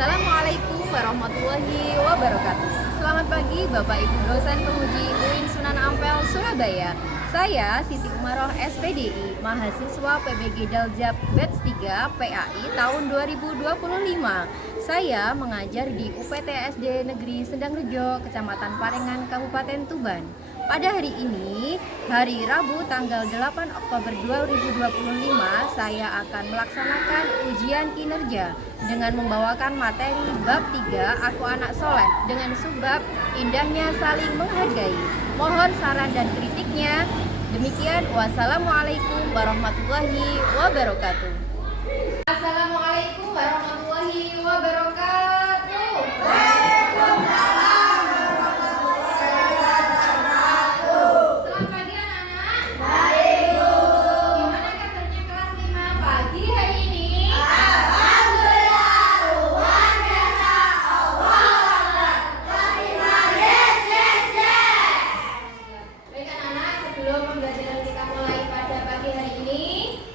Assalamualaikum warahmatullahi wabarakatuh. Selamat pagi Bapak Ibu dosen penguji UIN Sunan Ampel, Surabaya. Saya Siti Umaroh SPDI, mahasiswa PBG Daljab Batch 3 PAI tahun 2025. Saya mengajar di UPT SD Negeri Sendangrejo, Kecamatan Parengan, Kabupaten Tuban. Pada hari ini, hari Rabu tanggal 8 Oktober 2025, saya akan melaksanakan ujian kinerja dengan membawakan materi bab 3 Aku Anak Soleh dengan subbab Indahnya Saling Menghargai. Mohon saran dan kritiknya. Demikian, wassalamualaikum warahmatullahi wabarakatuh. Assalamualaikum warahmatullahi wabarakatuh. Selamat pagi anak-anak. Baik, Bu. Gimana kabarnya kelas 5 pagi hari ini? Alhamdulillah, luar biasa. Allah Akbar. Kelas 5, yes, yes, yes. Baik anak-anak, sebelum pembelajaran kita mulai pada pagi hari ini,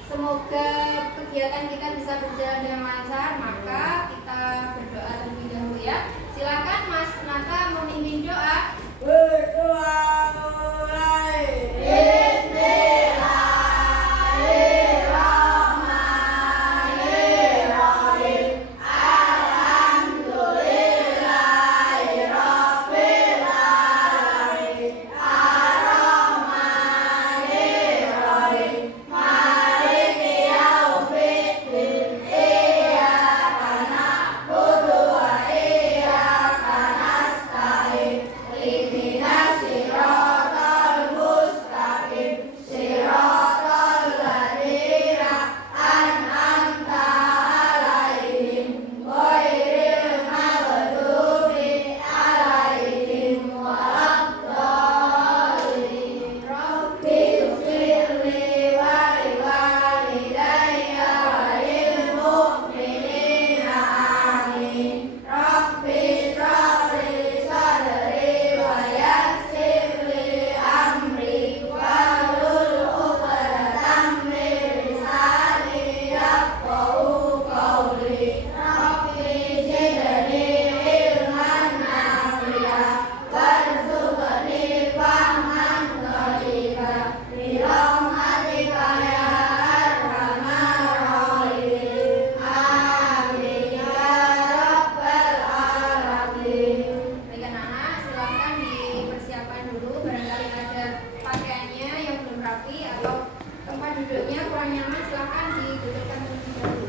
semoga kegiatan kita bisa berjalan dengan lancar. Maka kita berdoa terlebih dahulu ya. Silakan Mas Nata memimpin doa. Berdoa mulai. Bismillahirrahmanirrahim. Alhamdulillahirabbil alamin. Arrahmanirrahim. Maliki yaumiddin. Iyyaka na'budu wa iyyaka nasta'in. Ihdinas siratal mustaqim. Siratal ladzina an'amta 'alaihim ghairil maghdubi 'alaihim waladdallin. Rabbighfirli wa liwalidayya wa lil mu'minina amin. Rabbi shrah li sadri wa yassir li amri wahlul 'uqdatam min lisani yafqahu qawli. Rabbi zidni ilman nafi'a warzuqni fahman thaqila bi rahmatika ya arhamar rahimin. Amin ya rabbal alamin. Baik anak-anak, silakan dipersiapkan dulu. Barangkali ada pakaiannya yang belum rapi atau tempat duduknya kurang nyaman, silakan didudukkan terlebih dahulu.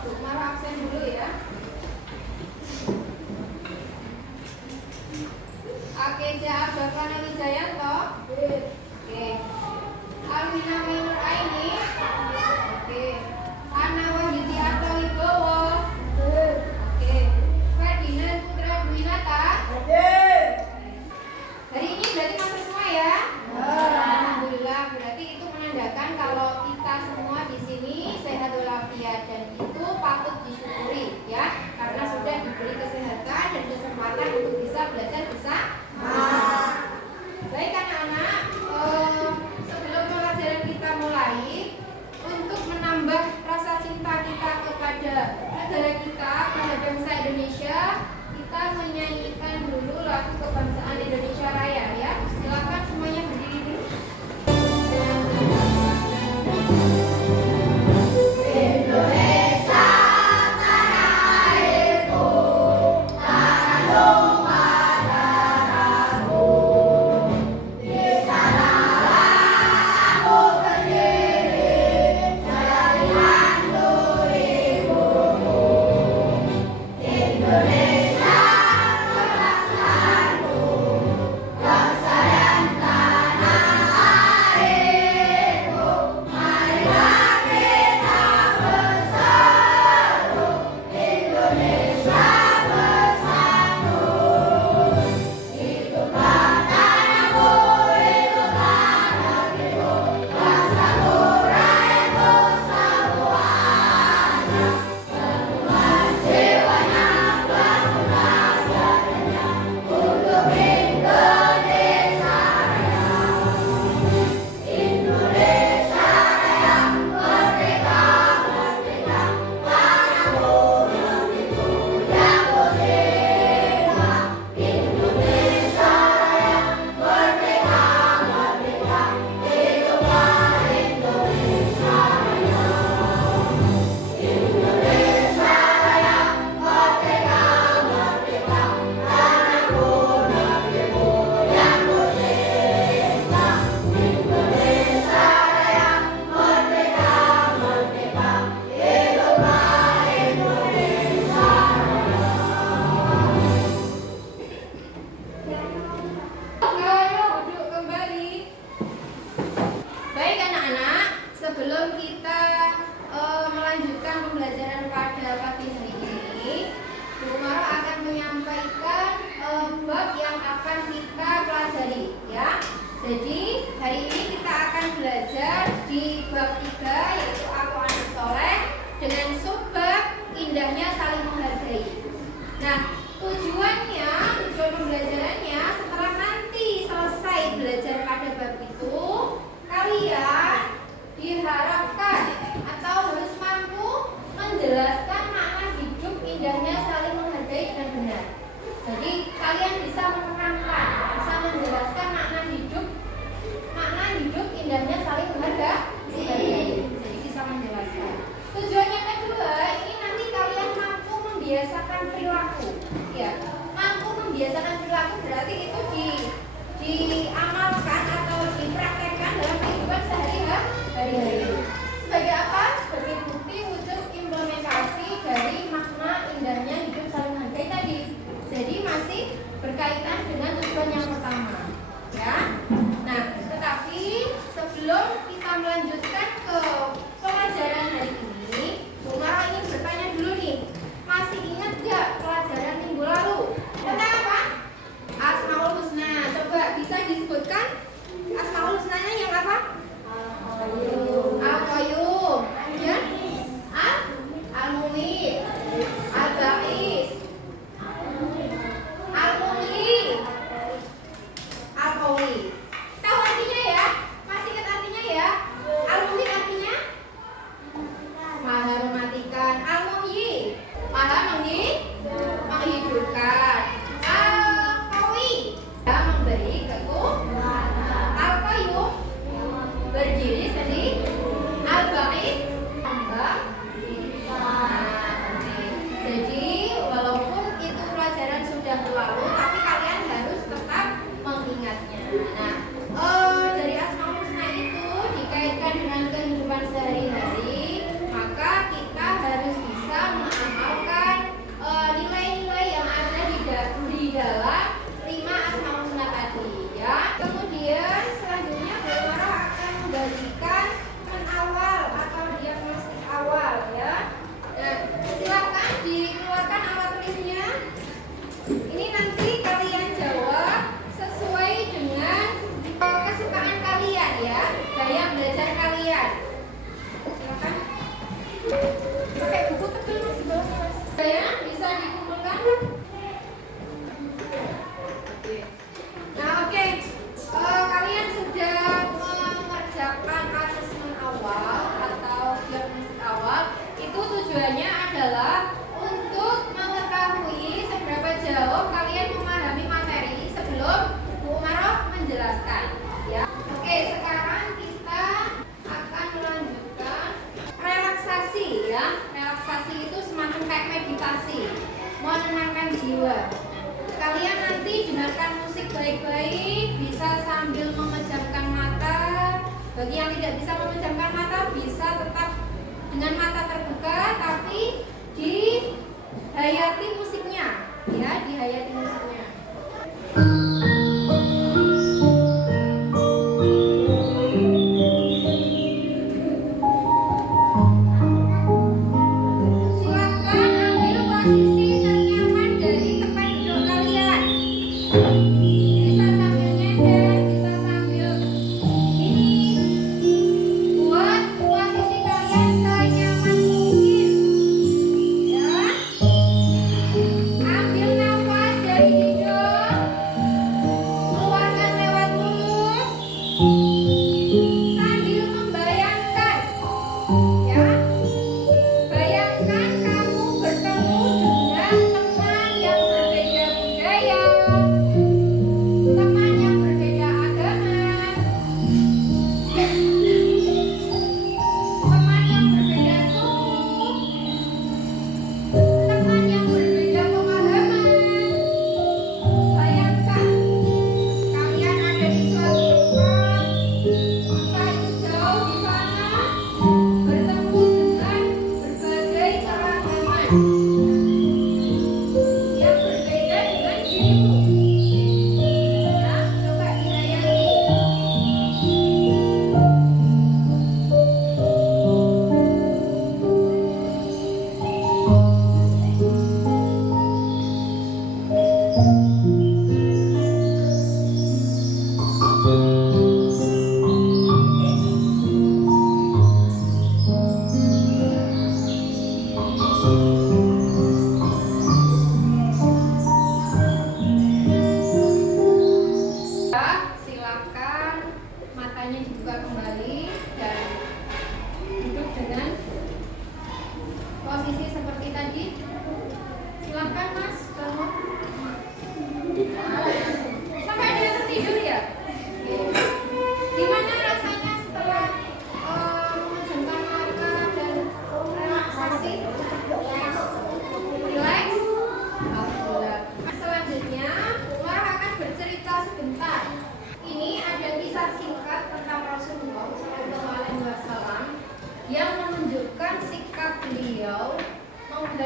Bu Mara absen dulu ya. Akeja Abdurrahman Wijayanto. Oke. Alwina Minur Aini. Oke. Ana Wahyudi Arto Wibowo. Oke. Ferdinand Putra Dwinata. Hari ini berarti masuk semua ya? Alhamdulillah, berarti itu menandakan kalau kita semua di sini sehat walafiat dan itu patut disyukuri ya, karena sudah diberi kesehatan dan kesempatan untuk bisa belajar bersama. Baik anak-anak, sebelum pelajaran kita mulai, untuk menambah rasa cinta kita kepada negara kita, pada bangsa Indonesia, kita menyanyikan dulu lagu kebangsaan Indonesia Raya ya. Silakan semuanya berdiri dulu. Indonesia tanah airku, tanah tumpah darahku. Di sanalah aku berdiri, dari hantu ibuku. Indonesia perasaan jiwanya Ya, mampu membiasakan perilaku berarti itu diamalkan atau dipraktekkan dalam kehidupan sehari-hari. Sebagai apa? Sebagai bukti wujud implementasi dari makna indahnya hidup saling menghargai tadi. Jadi masih berkaitan dengan tujuan yang pertama, ya. Nah, tetapi sebelum kita melanjutkan ke pelajaran hari ini, Bu Mara ingin bertanya dulu nih, masih ingat gak pelajaran minggu lalu? Tentang apa? Asmaul Husna. Coba bisa disebutkan Asmaul Husnanya yang apa? Al-Qayyum, kemudian Al-Mu'id, Al-Ba'is, Al-Mu'li, Al-Qawi. Tahu artinya ya? Masih ingat artinya ya? Al-Mu'id artinya maha mematikan. Al-Mu'yi maha menghidupkan. Al-Qawi memberi kekuatan. Al-Qayyum berdiri sendiri. Al-Ba'is jadi walaupun itu pelajaran sudah berlalu, tapi kalian harus tetap mengingatnya. Nah, dari Asmaul Husna itu dikaitkan dengan kehidupan sehari-hari, maka kita harus bisa mengamalkan nilai-nilai yang ada di dalam 5 Asmaul Husna tadi, ya. Kemudian selanjutnya Bu Mara akan membagikan awal atau diagnostik awal, ya. Nah, silakan dikeluarkan alat tulisnya. Ini nanti kalian jawab sesuai dengan kesukaan kalian, ya, gaya belajar kalian. Silakan. Pakai buku tebal masih bagus, Mas. Ya, bisa dikumpulkan. Nah, oke. Kalian sudah mengerjakan asesmen awal atau diagnostik awal. Itu tujuannya adalah untuk mengetahui seberapa jauh kalian memahami materi sebelum Bu Maroh menjelaskan, ya. Oke, sekarang kita akan melanjutkan relaksasi, ya. Relaksasi itu semacam kayak meditasi, menenangkan jiwa. Kalian nanti dengarkan musik baik-baik, bisa sambil memejamkan mata. Bagi yang tidak bisa memejamkan mata, bisa tetap dengan mata terbuka, tapi dihayati musiknya, ya, dihayati musiknya. Silakan ambil posisi ternyaman dari tempat duduk kalian. Bisa sambil nyender, bisa sambil ini. Buat posisi kalian senyaman mungkin, ya. Ambil nafas dari hidung, keluarkan lewat mulut, sambil membayangkan, ya. Bayangkan kamu bertemu dengan teman yang berbeda budaya, teman yang berbeda agama, teman yang berbeda suku, teman yang berbeda pemahaman. Bayangkan kalian ada di suatu tempat, entah itu jauh di sana, bertemu dengan berbagai keragaman yang berbeda dengan dirimu. Ya, coba dihayati. Ya, silakan matanya dibuka kembali dan duduk dengan posisi seperti tadi. Silakan Mas, kamu.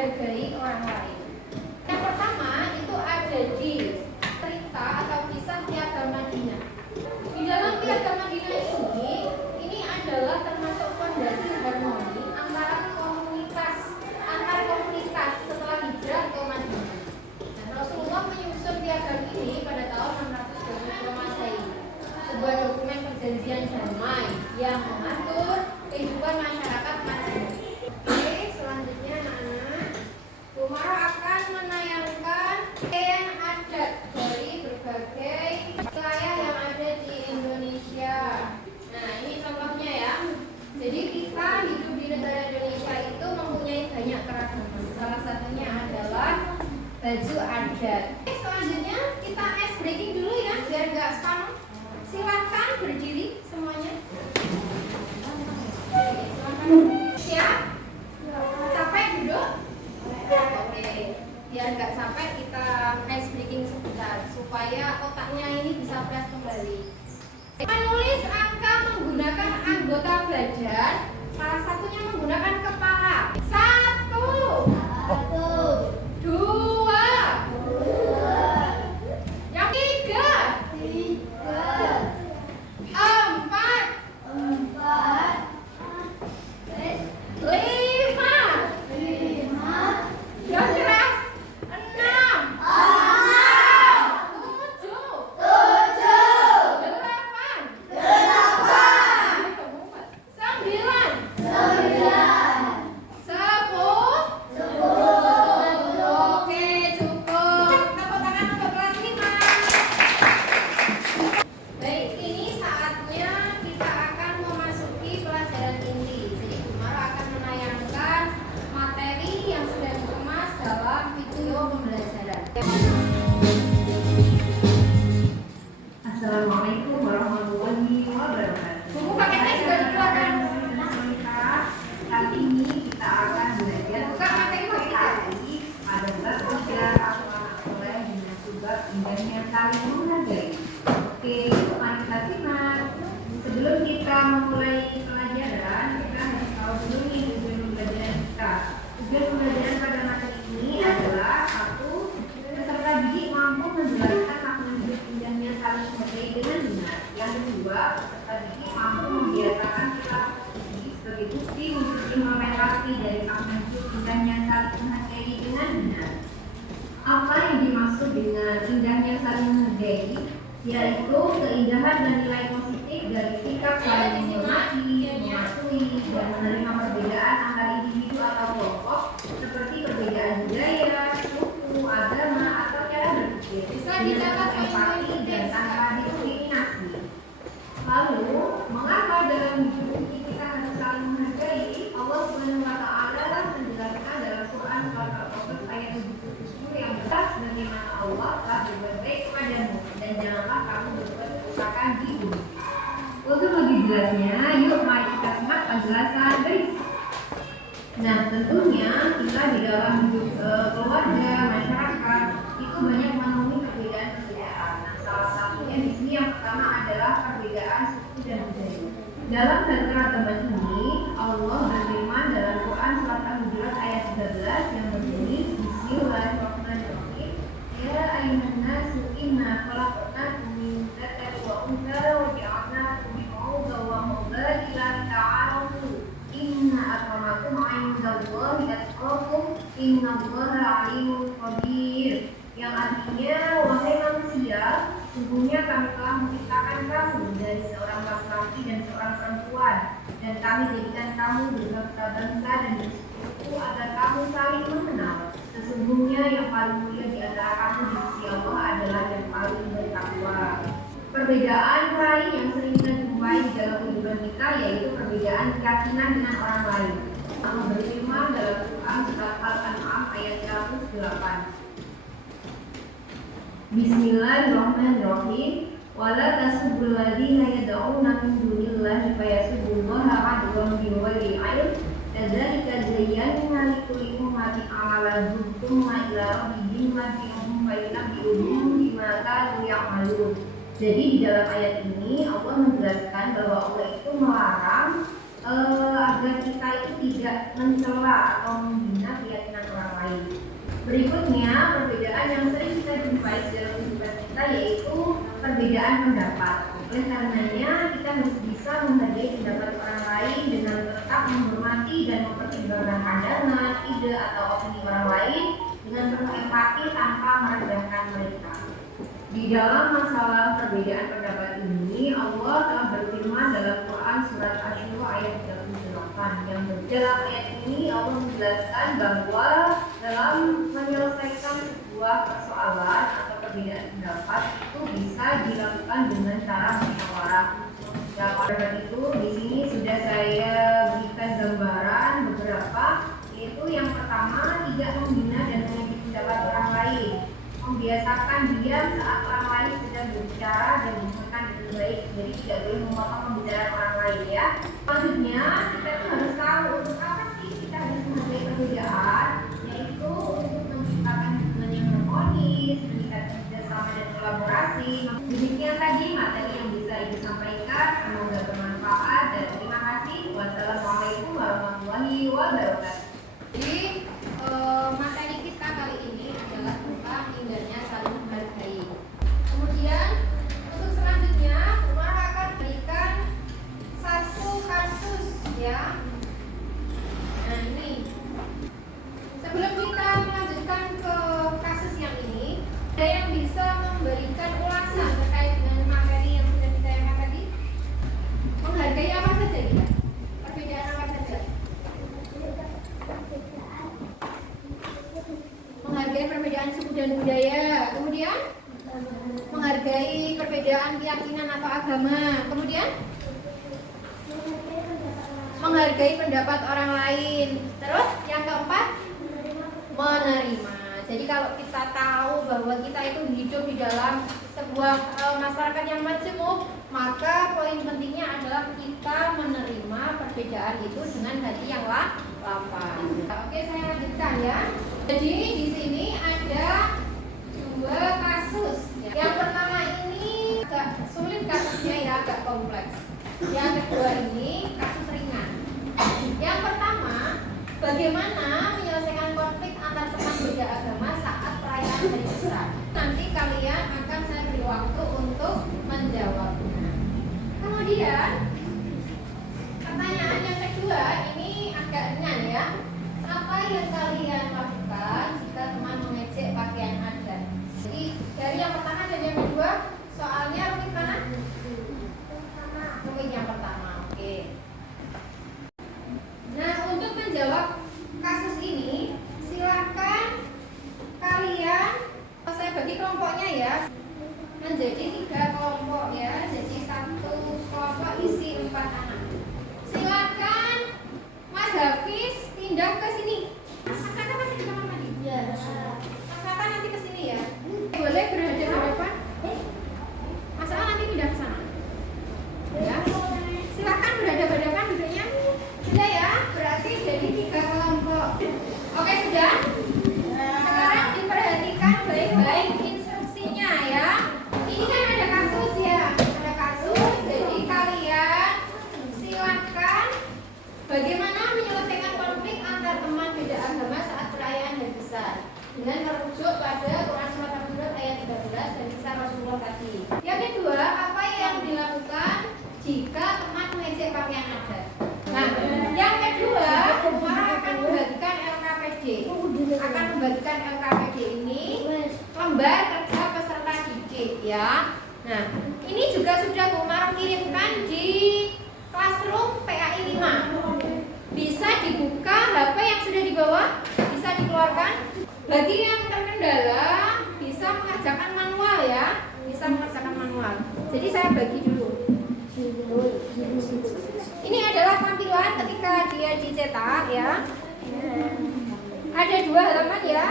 menghargai orang lain. Yang pertama itu ada di cerita atau kisah Piagam Madinah. Di dalam Piagam Madinah ini adalah termasuk fondasi harmoni antar komunitas setelah hijrah ke Madinah. Dan Rasulullah menyusun piagam ini pada tahun 620 Masehi, sebuah dokumen perjanjian damai yang mengatur kehidupan masyarakat Madinah. Oke, selanjutnya anak-anak, Umar akan menayangkan pakaian adat dari berbagai wilayah yang ada di Indonesia. Nah, ini contohnya ya. Jadi kita hidup di negara Indonesia itu mempunyai banyak keragaman. Salah satunya adalah baju adat. Selanjutnya kita ice breaking dulu ya, biar nggak spam. Silakan berdiri semuanya. Siap? Capek duduk? Oke. Biar nggak capek kita ice breaking sebentar supaya otaknya ini bisa fresh kembali. Menulis angka menggunakan anggota badan, salah satunya menggunakan kepala. 1, 2, yang 3, 4, 5, yang keras, 6, Assalamualaikum warahmatullahi wabarakatuh. buku paketnya sudah dikeluarkan. Kali ini kita akan belajar Buka materi hari pada bab 3 oleh dengan sebab indahnya saling menghargai. Oke, mari kita simak. Sebelum kita memulai pelajaran, kita harus tahu dulu nih tujuan pembelajaran kita. Tujuan pembelajaran pada materi ini adalah 1. Peserta didik mampu menjelaskan makna hidup indahnya saling menghargai dengan benar. Yang kedua, peserta didik mampu membiasakan perilaku sebagai bukti untuk implementasi dari makna hidup indahnya saling menghargai dengan benar. Apa yang dimaksud dengan indahnya saling menghargai? Yaitu keindahan dan nilai positif dari sikap saling menghormati, mematuhi, dan menerima perbedaan antar individu atau kelompok seperti perbedaan budaya, suku, agama, atau cara berpikir dengan empati dan tanpa diskriminasi. Lalu, mengapa dalam hidup ini kita harus saling menghargai? Allah SWT menjelaskan dalam Quran surat Al-Qasas ayat 77 yang jelas bagaimana Allah telah berbuat baik kepadamu dan janganlah kamu berbuat kerusakan di bumi. Untuk lebih jelasnya, yuk mari kita simak penjelasan berikut. Nah, tentunya kita di dalam hidup keluarga, masyarakat itu banyak menemui perbedaan-perbedaan. Nah, salah satunya di sini yang pertama adalah perbedaan suku dan budaya. Dalam hal keragaman ini, Allah berfirman dalam Quran surat Al-Hujurat ayat 13 yang berbunyi Bismillahirrahmanirrahim. Ya ayyuhan nasu inna khalaqnakum min dzakarin wa untha wa ja'alnakum syu'uban wa qabaila lita'arafu. Inna akramakum 'indallahi atqakum innallaha 'alimun khabir. Yang artinya, wahai manusia, sungguhnya kami telah menciptakan kamu dari seorang laki-laki dan seorang perempuan, dan kami jadikan kamu berbangsa-bangsa dan bersuku agar kamu saling mengenal. Sesungguhnya yang paling mulia di antara kamu di sisi Allah adalah yang paling bertakwa. Perbedaan lain yang sering kita jumpai di dalam kehidupan kita yaitu perbedaan keyakinan dengan orang lain. Allah berfirman dalam Quran surat Al-An'am ayat 108. Bismillahirrahmanirrahim. Wala tasubbul ladzina yad'una min dunillahi fayasubbullaha 'adwan bighairi 'ilm. Kadzalika zayyana likulli ummatin 'amalan tsumma ila rabbihim marji'uhum fayunabbi'uhum bima kanu ya'malun. Jadi di dalam ayat ini Allah menjelaskan bahwa Allah itu melarang agar kita itu tidak mencela atau menghina keyakinan orang lain. lain. Berikutnya, perbedaan yang sering kita jumpai dalam kehidupan kita yaitu perbedaan pendapat. Oleh karenanya, kita harus bisa menghargai pendapat orang lain dengan tetap menghormati dan mempertimbangkan pandangan, ide, atau opini orang lain dengan penuh empati tanpa merendahkan mereka. Di dalam masalah perbedaan pendapat ini, Allah telah berfirman dalam Quran surat Asy-Syura ayat 38. Yang dalam ayat ini Allah menjelaskan bahwa dalam menyelesaikan sebuah persoalan atau perbedaan pendapat itu bisa dilakukan dengan cara musyawarah. Pendapat itu di sini sudah saya berikan gambaran beberapa, yaitu yang pertama, tidak menghina dan menyakiti pendapat orang lain. Membiasakan diam saat orang lain sedang berbicara dan mendengarkan dengan baik, jadi tidak boleh memotong pembicaraan orang lain ya. Selanjutnya kita tuh harus tahu untuk apa sih kita harus menghargai perbedaan, yaitu untuk menciptakan hubungan yang harmonis, meningkatkan kerjasama dan kolaborasi. Demikian tadi materi yang bisa ibu sampaikan, semoga bermanfaat dan terima kasih. Wassalamualaikum warahmatullahi wabarakatuh. Jadi materi kita kali ini adalah tentang indahnya saling menghargai. Kemudian untuk selanjutnya Umar akan berikan satu kasus ya. Nah ini sebelum kita melanjutkan ke kasus yang ini, ada yang bisa memberikan ulasan terkait dengan materi yang sudah ditayangkan tadi? Menghargai apa saja kita? Perbedaan apa saja? Menghargai perbedaan suku dan budaya, kemudian menghargai perbedaan keyakinan atau agama, kemudian menghargai pendapat orang lain, terus yang keempat menerima. Jadi kalau kita tahu bahwa kita itu hidup di dalam sebuah masyarakat yang majemuk, maka poin pentingnya adalah kita menerima perbedaan itu dengan hati yang lapang. Oke, saya lanjutkan ya. Jadi di sini ada dua kasus. Yang pertama ini agak sulit kasusnya ya, agak kompleks. Yang kedua ini kasus ringan. Yang pertama, bagaimana menyelesaikan konflik antar teman beda agama saat perayaan hari besar. Nanti kalian akan saya beri waktu untuk menjawabnya. Kemudian pertanyaan yang kedua ini agak ringan ya. Apa yang kalian lakukan jika teman mengejek pakaian adat? Jadi dari yang pertama dan yang kedua, soalnya rumit mana? Rumit yang pertama, oke. Nah, untuk menjawab kasus ini, silakan kalian, saya bagi kelompoknya ya, menjadi 3 kelompok ya. Jadi satu kelompok isi 4 anak. Silakan Mas Hafiz pindah ke sini. Mas Nata masih di kamar mandi? Iya. Mas Nata nanti ke sini ya. Boleh berhadapan-hadapan? Mas Al nanti pindah ke sana. Ya. Silakan berhadapan-hadapan duduknya. Sudah ya, berarti jadi 3 kelompok. Oke, sudah? Sekarang diperhatikan baik-baik instruksinya ya. Ini kan ada kasus ya. Ada kasus, jadi kalian silakan bagaimana menyelesaikan konflik antar teman beda agama saat perayaan hari besar dengan merujuk pada Quran Surat Al-Hujurat ayat 13 dan kisah Rasulullah tadi. Yang kedua, apa yang dilakukan jika teman mengejek pakaian adat? Nah, yang kedua, Umar akan membagikan LKPD. Akan membagikan LKPD ini lembar kerja peserta didik ya. Nah, ini juga sudah Umar kirimkan di Classroom PAI 5. Bisa dibuka HP yang sudah dibawa, bisa dikeluarkan. Bagi yang terkendala bisa mengerjakan manual ya, bisa mengerjakan manual. Jadi saya bagi dulu. Ini adalah tampilan ketika dia dicetak ya. Ada 2 halaman ya.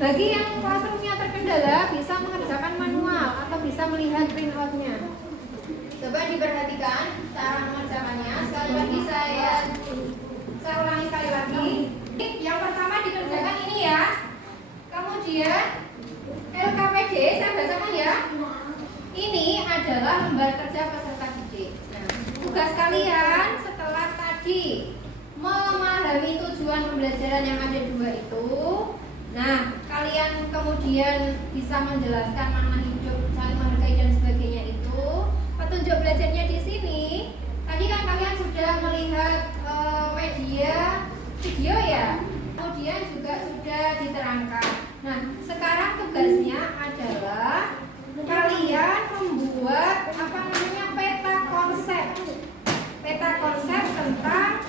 Bagi yang classroomnya terkendala bisa mengerjakan manual atau bisa melihat printout-nya. Coba diperhatikan cara mengerjakannya. Sekali lagi saya ulangi sekali lagi. Yang pertama dikerjakan ini ya. Kemudian LKPD saya bacakan ya. Ini adalah lembar kerja peserta didik. Nah, tugas kalian setelah pembelajaran yang ada dua itu. Nah, kalian kemudian bisa menjelaskan makna hidup, saling menghargai dan sebagainya itu. Petunjuk belajarnya di sini. Tadi kan kalian sudah melihat media video ya. Kemudian juga sudah diterangkan. Nah, sekarang tugasnya adalah kalian membuat peta konsep. Peta konsep tentang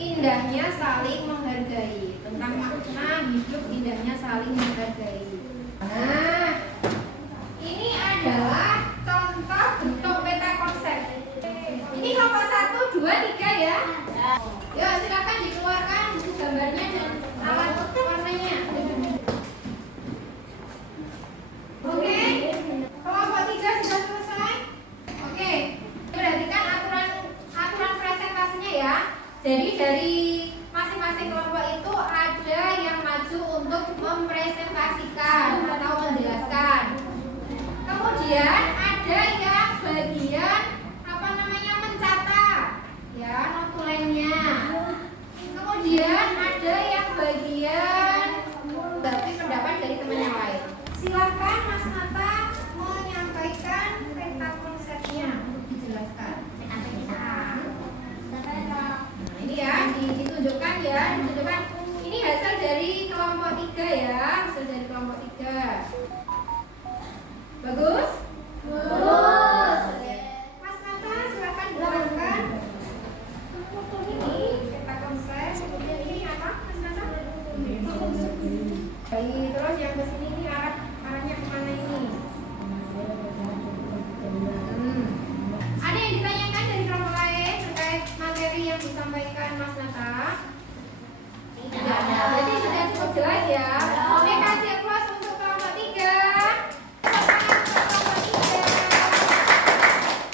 indahnya saling menghargai, tentang makna hidup indahnya saling menghargai. Nah, ini adalah contoh bentuk peta konsep. Ini kelompok 1, 2, 3 ya. Ya, silakan dikeluarkan gambarnya dan alat warnanya. Oke, kelompok 3 sudah selesai. Oke, perhatikan aturan presentasinya ya. Jadi dari masing-masing kelompok itu ada yang maju untuk mempresentasikan atau menjelaskan. Kemudian ada yang bagian mencatat ya notulennya. Kemudian ada yang bagian bagi pendapat dari teman yang lain. Silakan Mas Nata menyampaikan peta konsepnya untuk dijelaskan. Ini ya, ditunjukkan ya, ditunjukkan. Ini hasil dari kelompok 3 ya, hasil dari kelompok 3. Bagus? Bagus. Mas Nata, silakan jelaskan. Ini peta konsep. Kemudian ini apa, Mas Nata? Baik, terus yang ke sini ini arahnya kemana ini? Ada yang ditanyakan dari kelompok lain terkait materi yang disampaikan Mas Nata? Tidak ada. Berarti sudah cukup jelas ya. Oke, kasih applause untuk kelompok 3.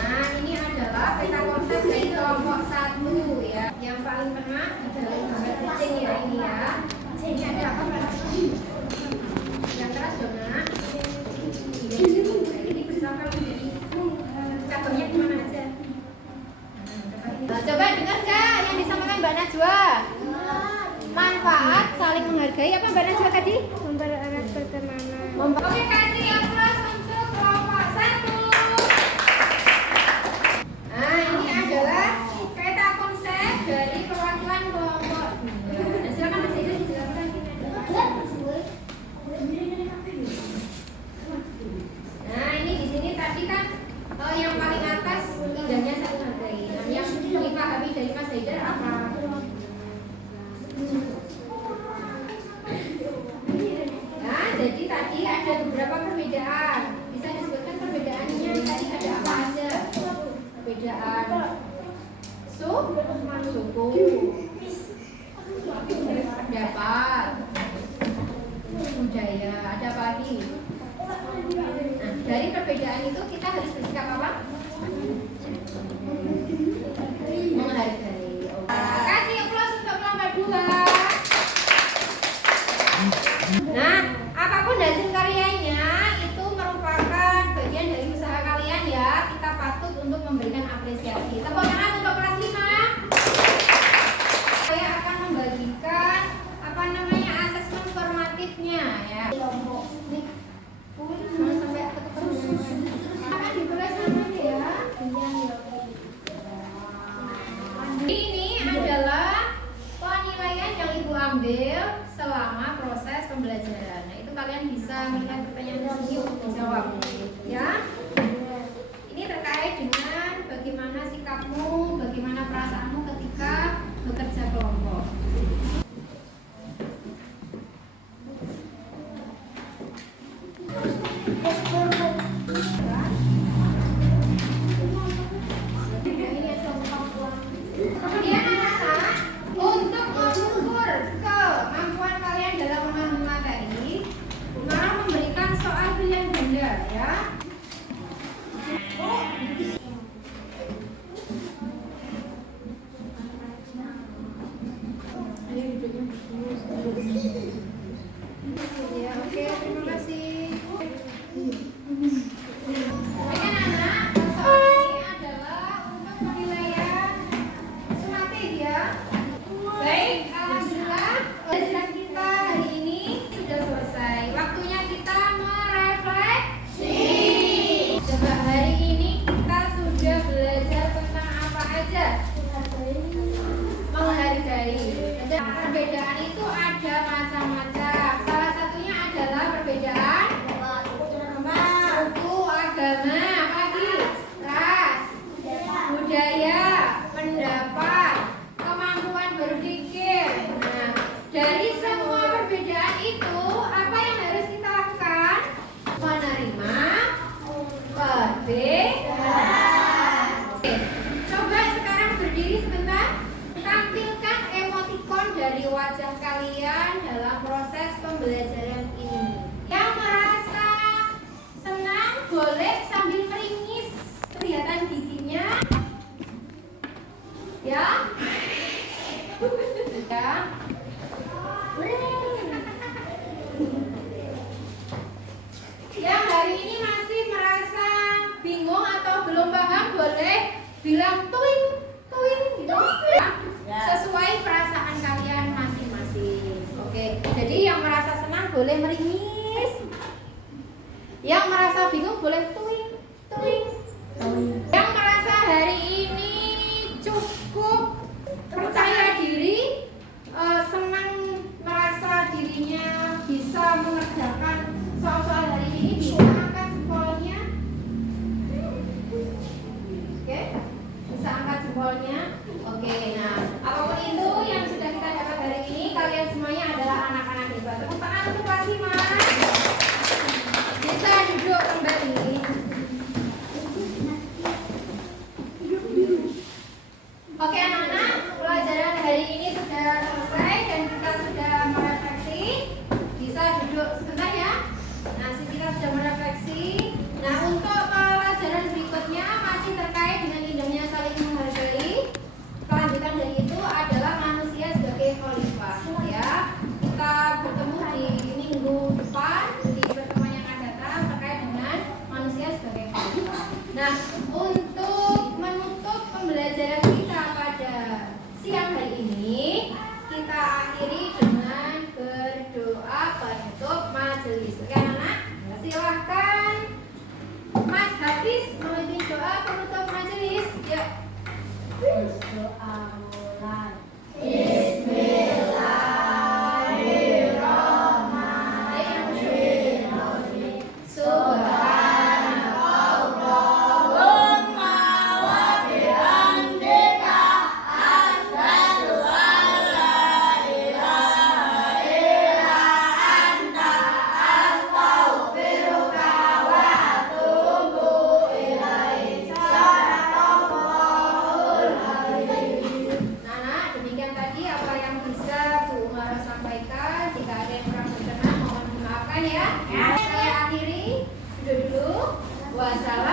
Nah, ini adalah peta konsep dari kelompok 1 ya. Yang paling tengah adalah gambar kucing ya ini ya. Ini ada apa Mbak? Yang keras dong Nak. Ini bersama menjadi cabangnya kemana aja? Nah, coba dengar gak yang disampaikan Mbak Najwa? Manfaat saling menghargai apa Mbak Najwa tadi? Mempererat pertemanan. Oke, kasih applause untuk kelompok 1. Nah, ini adalah peta konsep dari perwakilan kelompok 2. Nah, silakan Mas Ida dijelaskan. Nah, ini di sini tadi kan yang paling atas indahnya saling menghargai. Nah, yang dipahami dari Mas Haidar apa? Nah, jadi tadi ada beberapa perbedaan. Bisa disebutkan perbedaannya tadi ada apa aja? Perbedaan suku, pendapat, budaya, ada apa lagi? Nah, dari perbedaan itu kita harus bersikap apa? Menghargai. Kasih applause untuk kelompok 2. Nah, apapun hasil karyanya itu merupakan bagian dari usaha kalian ya. Kita patut untuk memberikan apresiasi. Tepuk tangan untuk kelas 5. Saya akan membagikan asesmen formatifnya ya. Sampai akan ditulis namanya ya. Ini adalah penilaian yang Ibu ambil selama proses pembelajaran. Nah, itu kalian bisa melihat pertanyaan di sini untuk dijawab. Ya. Ini terkait dengan bagaimana sikapmu, bagaimana perasaanmu ketika bekerja kelompok. Kemudian anak-anak, untuk mengukur kemampuan kalian dalam memahami materi, Mara memberikan soal pilihan ganda ya. Ya, oke, terima kasih. Oke anak, soal ini adalah untuk penilaian sumatif ya. Baik, alhamdulillah Dari semua perbedaan itu, apa yang harus kita lakukan? Menerima perbedaan. Oke, coba sekarang berdiri sebentar. Tampilkan emotikon dari wajah kalian dalam proses pembelajaran ini. Yang merasa senang boleh sambil meringis, kelihatan giginya. Ya. Ya. Yang hari ini masih merasa bingung atau belum paham boleh bilang tuing tuing gitu ya. Sesuai perasaan kalian masing-masing. Oke, jadi yang merasa senang boleh meringis, yang merasa bingung boleh tuing tuing, yang merasa hari ini cukup percaya diri, senang merasa dirinya bisa mengerjakan soal-soal hari ini, bisa angkat jempolnya. Oke, bisa angkat jempolnya. Oke, nah apapun itu yang sudah kita dapat hari ini, kalian semuanya adalah anak-anak hebat. Tepuk tangan untuk Pak Mas. Bisa duduk kembali. Oke anak-anak, pelajaran hari ini sudah selesai dan kita sudah merefleksi. Bisa duduk sebentar ya. Nah, kita sudah merefleksi. Nah, untuk pelajaran berikutnya masih terkait dengan indahnya saling menghargai. Kelanjutan dari itu adalah manusia sebagai khalifah. Ya, kita bertemu di minggu depan di pertemuan yang akan datang terkait dengan manusia sebagai khalifah. Nah, untuk menutup pembelajaran kita pada siang hari ini, kita akhiri dengan berdoa penutup majelis. Oke anak-anak, silahkan Mas Hafiz memimpin doa penutup majelis. Yuk. Doa mulai. Bismillahirrahmanirrahim. Subhanallahumma wa bihamdika asyhadu an la ilaha illa anta astaghfiruka wa atubu ilaik. Sadaqallahul azim. Nana, demikian tadi apa yang bisa Bu Umar sampaikan. Jika ada yang kurang berkenan mohon dimaafkan ya. Saya akhiri. Duduk dulu. Wassalam.